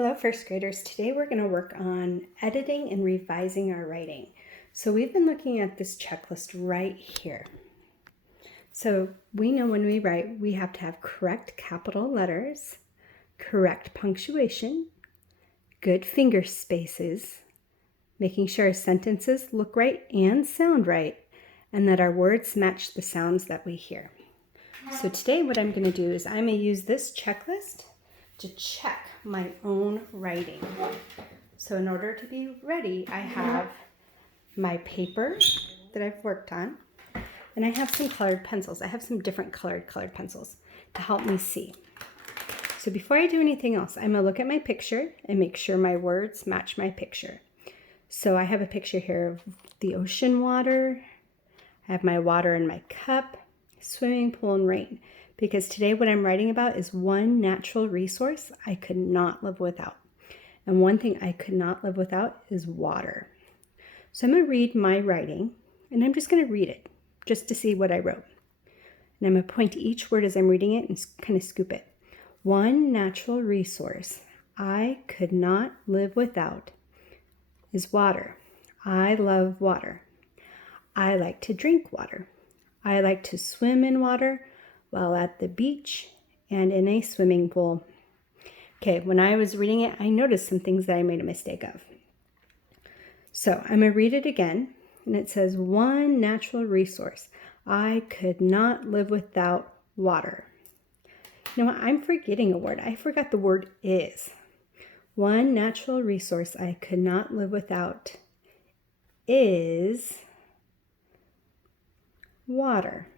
Hello, first graders. Today we're going to work on editing and revising our writing. So we've been looking at this checklist right here. So we know when we write, we have to have correct capital letters, correct punctuation, good finger spaces, making sure our sentences look right and sound right, and that our words match the sounds that we hear. So today what I'm going to do is I'm going to use this checklist to check my own writing. So in order to be ready, I have my paper that I've worked on, and I have some colored pencils. I have some different colored pencils to help me see. So before I do anything else, I'm gonna look at my picture and make sure my words match my picture. So I have a picture here of the ocean water. I have my water in my cup, swimming pool, and rain. Because today what I'm writing about is one natural resource I could not live without. And one thing I could not live without is water. So I'm going to read my writing, and I'm just going to read it just to see what I wrote. And I'm going to point to each word as I'm reading it and kind of scoop it. One natural resource I could not live without is water. I love water. I like to drink water. I like to swim in water while at the beach and in a swimming pool. Okay, when I was reading it, I noticed some things that I made a mistake of. So I'm going to read it again, and it says, one natural resource. I could not live without water. You know what? I'm forgetting a word. I forgot the word is. One natural resource I could not live without is water.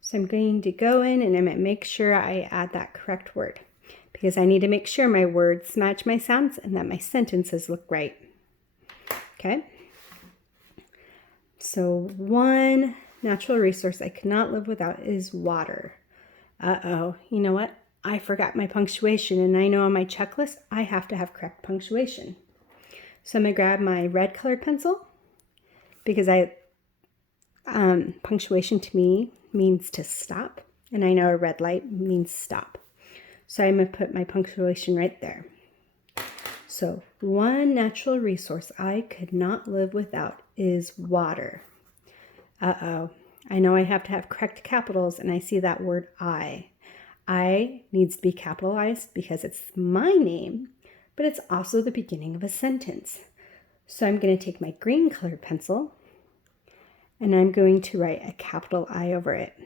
So I'm going to go in and I'm going to make sure I add that correct word because I need to make sure my words match my sounds and that my sentences look right. Okay? So one natural resource I could not live without is water. Uh-oh, you know what? I forgot my punctuation, and I know on my checklist I have to have correct punctuation. So I'm going to grab my red colored pencil because punctuation to me means to stop, and I know a red light means stop. So I'm going to put my punctuation right there. So one natural resource I could not live without is water. Uh-oh, I know I have to have correct capitals, and I see that word I. I needs to be capitalized because it's my name, but it's also the beginning of a sentence. So I'm going to take my green colored pencil and I'm going to write a capital I over it.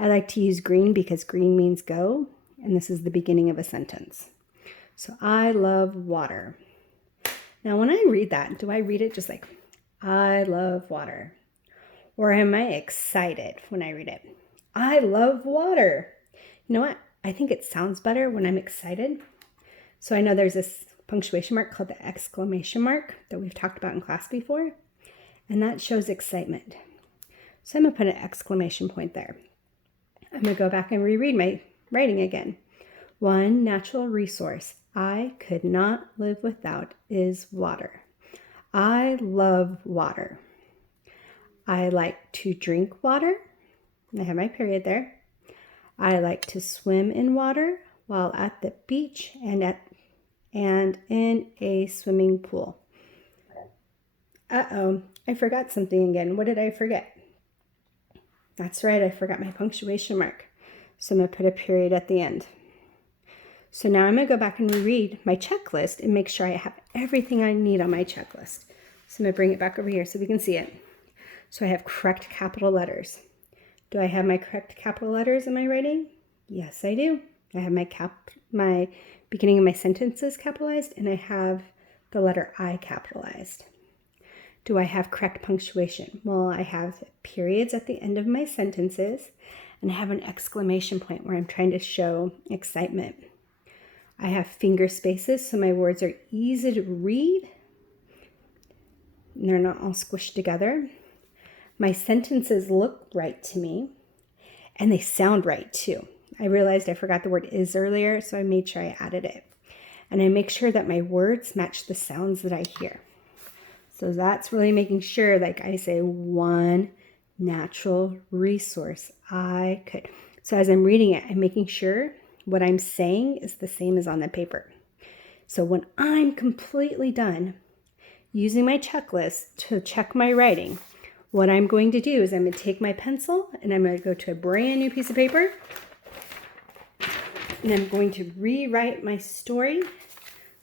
I like to use green because green means go, and this is the beginning of a sentence. So I love water. Now when I read that, do I read it just like, I love water? Or am I excited when I read it? I love water. You know what? I think it sounds better when I'm excited. So I know there's this punctuation mark called the exclamation mark that we've talked about in class before. And that shows excitement. So I'm going to put an exclamation point there. I'm going to go back and reread my writing again. One natural resource I could not live without is water. I love water. I like to drink water. I have my period there. I like to swim in water while at the beach and in a swimming pool. Uh-oh, I forgot something again. What did I forget? That's right, I forgot my punctuation mark. So I'm going to put a period at the end. So now I'm going to go back and reread my checklist and make sure I have everything I need on my checklist. So I'm going to bring it back over here so we can see it. So I have correct capital letters. Do I have my correct capital letters in my writing? Yes, I do. I have my beginning of my sentences capitalized, and I have the letter I capitalized. Do I have correct punctuation? Well, I have periods at the end of my sentences, and I have an exclamation point where I'm trying to show excitement. I have finger spaces, so my words are easy to read, and they're not all squished together. My sentences look right to me, and they sound right too. I realized I forgot the word is earlier, so I made sure I added it. And I make sure that my words match the sounds that I hear. So that's really making sure, like I say, one natural resource I could. So as I'm reading it, I'm making sure what I'm saying is the same as on the paper. So when I'm completely done using my checklist to check my writing, what I'm going to do is I'm going to take my pencil and I'm going to go to a brand new piece of paper and I'm going to rewrite my story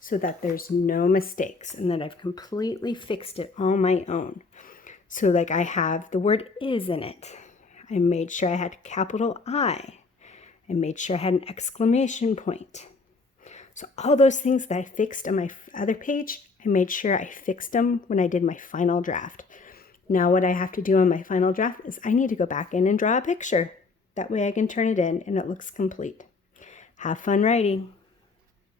so that there's no mistakes and that I've completely fixed it on my own. So like I have the word is in it. I made sure I had capital I. I made sure I had an exclamation point. So all those things that I fixed on my other page, I made sure I fixed them when I did my final draft. Now what I have to do on my final draft is I need to go back in and draw a picture. That way I can turn it in and it looks complete. Have fun writing.